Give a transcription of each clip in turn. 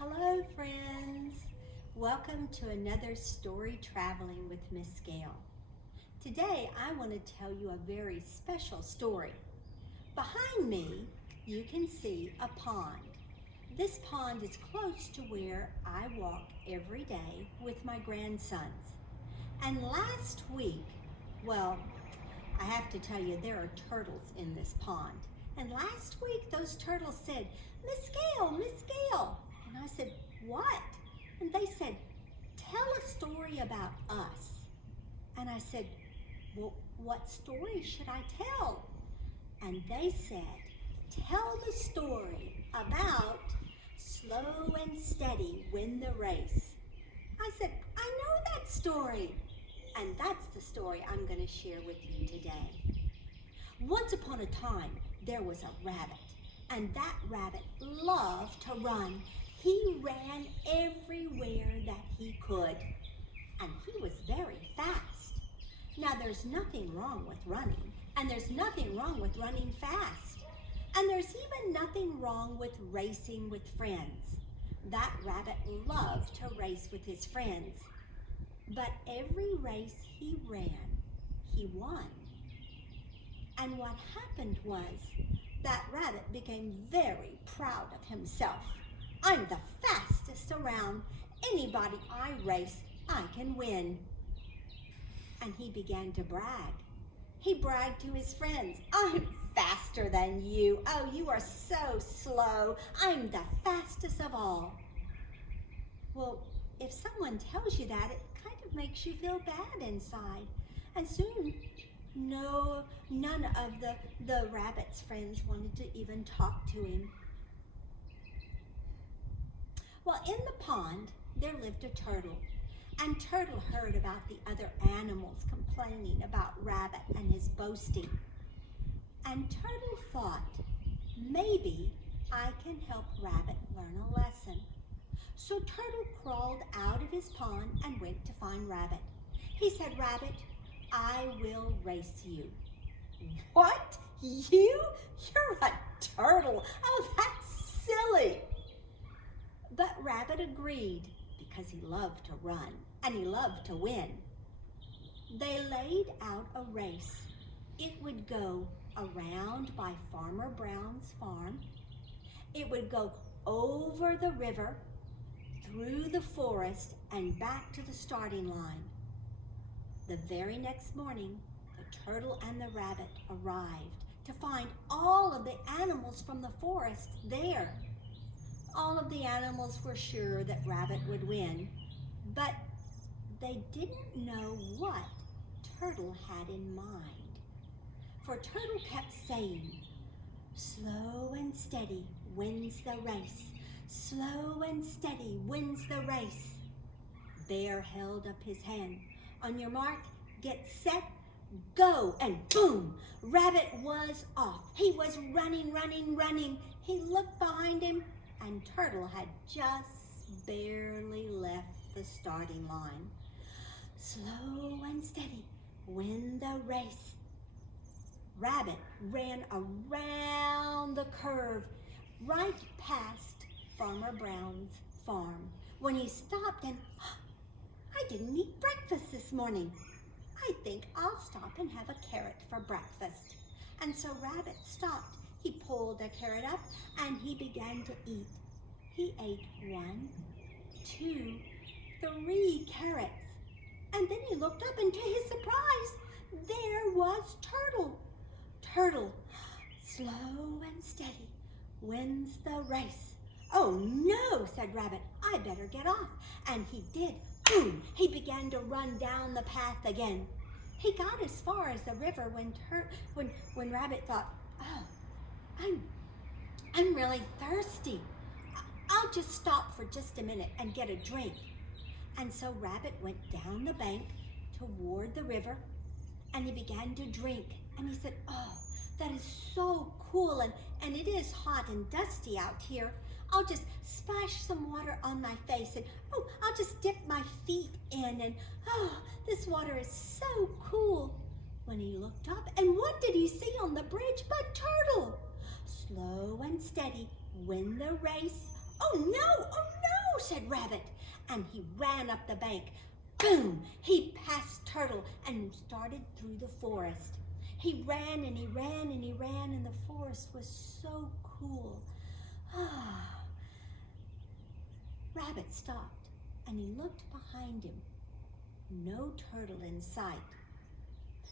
Hello friends! Welcome to another Story Traveling with Miss Gail. Today I want to tell you a very special story. Behind me you can see a pond. This pond is close to where I walk every day with my grandsons. And last week, I have to tell you there are turtles in this pond. And last week those turtles said, Miss Gail, Miss Gail. And I said, what? And they said, tell a story about us. And I said, well, what story should I tell? And they said, tell the story about slow and steady win the race. I said, I know that story. And that's the story I'm going to share with you today. Once upon a time, there was a rabbit, and that rabbit loved to run. He ran everywhere that he could, and he was very fast. Now, there's nothing wrong with running, and there's nothing wrong with running fast, and there's even nothing wrong with racing with friends. That rabbit loved to race with his friends, but every race he ran, he won. And what happened was that rabbit became very proud of himself. I'm the fastest around. Anybody I race, I can win. And he began to brag. He bragged to his friends, I'm faster than you. Oh, you are so slow. I'm the fastest of all. Well, if someone tells you that, it kind of makes you feel bad inside. And soon, none of the rabbit's friends wanted to even talk to him. Well, in the pond, there lived a turtle, and Turtle heard about the other animals complaining about Rabbit and his boasting. And Turtle thought, maybe I can help Rabbit learn a lesson. So Turtle crawled out of his pond and went to find Rabbit. He said, Rabbit, I will race you. What? You? You're a turtle. Oh, that's silly. But Rabbit agreed because he loved to run and he loved to win. They laid out a race. It would go around by Farmer Brown's farm. It would go over the river, through the forest, and back to the starting line. The very next morning, the turtle and the rabbit arrived to find all of the animals from the forest there. All of the animals were sure that Rabbit would win, but they didn't know what Turtle had in mind. For Turtle kept saying, slow and steady wins the race. Slow and steady wins the race. Bear held up his hand. On your mark, get set, go, and boom! Rabbit was off. He was running, running, running. He looked behind him, and Turtle had just barely left the starting line. Slow and steady, win the race. Rabbit ran around the curve, right past Farmer Brown's farm, when he stopped and, I didn't eat breakfast this morning. I think I'll stop and have a carrot for breakfast. And so Rabbit stopped. He pulled a carrot up and he began to eat. He ate 1, 2, 3 carrots. And then he looked up and to his surprise, there was Turtle. Turtle, slow and steady, wins the race. Oh no, said Rabbit, I better get off. And he did. Boom! He began to run down the path again. He got as far as the river when Rabbit thought, oh, I'm really thirsty. I'll just stop for just a minute and get a drink. And so Rabbit went down the bank toward the river and he began to drink. And he said, oh, that is so cool and it is hot and dusty out here. I'll just splash some water on my face and, I'll just dip my feet in and, this water is so cool. When he looked up, and what did he see on the bridge but Turtle? Slow and steady, win the race. Oh no, said Rabbit, and he ran up the bank. Boom! He passed Turtle and started through the forest. He ran and he ran and he ran, and the forest was so cool. Rabbit stopped and he looked behind him. No turtle in sight.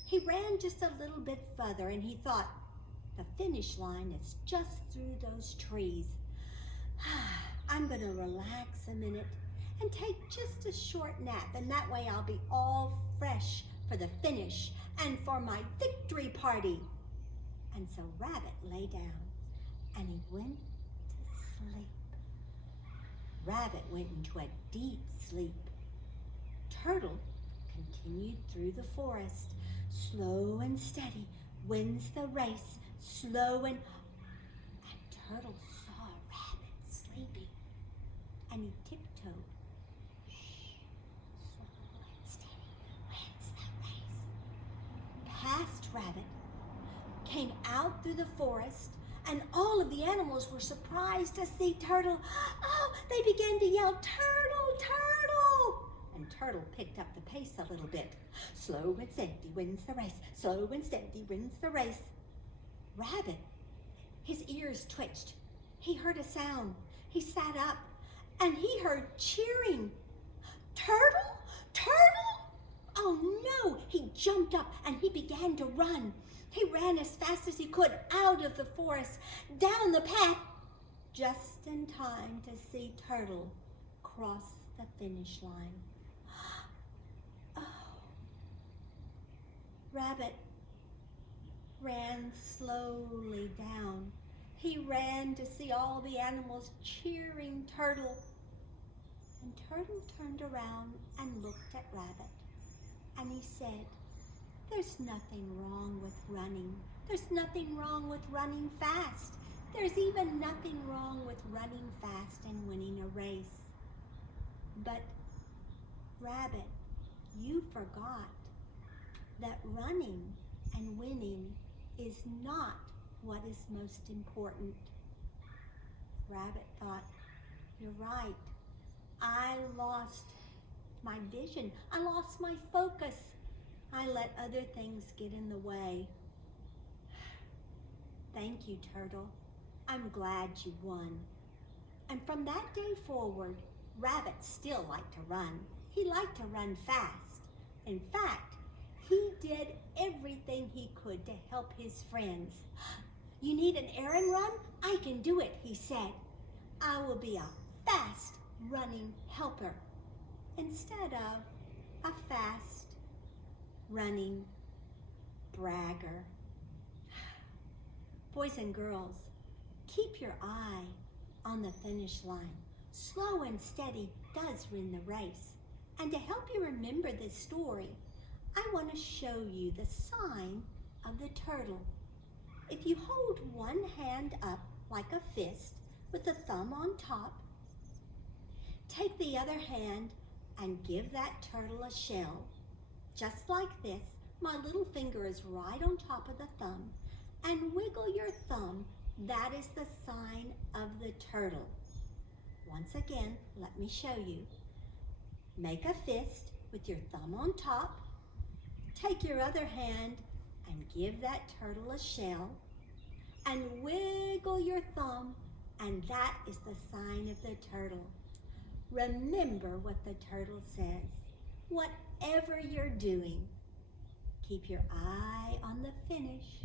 He ran just a little bit further and he thought, the finish line is just through those trees. I'm going to relax a minute and take just a short nap, and that way I'll be all fresh for the finish and for my victory party. And so Rabbit lay down and he went to sleep. Rabbit went into a deep sleep. Turtle continued through the forest. Slow and steady wins the race. And Turtle saw Rabbit sleeping, and he tiptoed. Slow and steady wins the race. Past Rabbit, came out through the forest, and all of the animals were surprised to see Turtle. Oh, they began to yell, "Turtle, Turtle!" And Turtle picked up the pace a little bit. Slow and steady wins the race. Slow and steady wins the race. Rabbit, his ears twitched. He heard a sound. He sat up and he heard cheering. Turtle? Turtle? Oh no! He jumped up and he began to run. He ran as fast as he could out of the forest, down the path, just in time to see Turtle cross the finish line. Oh. Rabbit ran slowly down. He ran to see all the animals cheering Turtle. And Turtle turned around and looked at Rabbit. And he said, "There's nothing wrong with running. There's nothing wrong with running fast. There's even nothing wrong with running fast and winning a race. But, Rabbit, you forgot that running and winning is not what is most important." Rabbit thought, "You're right. I lost my vision. I lost my focus. I let other things get in the way." "Thank you, Turtle. I'm glad you won." And from that day forward, Rabbit still liked to run. He liked to run fast. In fact, he did everything he could to help his friends. "You need an errand run? I can do it," he said. "I will be a fast running helper instead of a fast running bragger." Boys and girls, keep your eye on the finish line. Slow and steady does win the race. And to help you remember this story, I want to show you the sign of the turtle. If you hold one hand up like a fist with the thumb on top, take the other hand and give that turtle a shell. Just like this, my little finger is right on top of the thumb, and wiggle your thumb. That is the sign of the turtle. Once again, let me show you. Make a fist with your thumb on top. Take your other hand and give that turtle a shell, and wiggle your thumb, and that is the sign of the turtle. Remember what the turtle says. Whatever you're doing, keep your eye on the finish.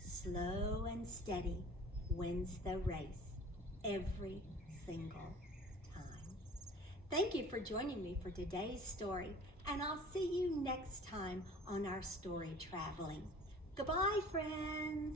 Slow and steady wins the race every single time. Thank you for joining me for today's story, and I'll see you next time on our story traveling. Goodbye, friends.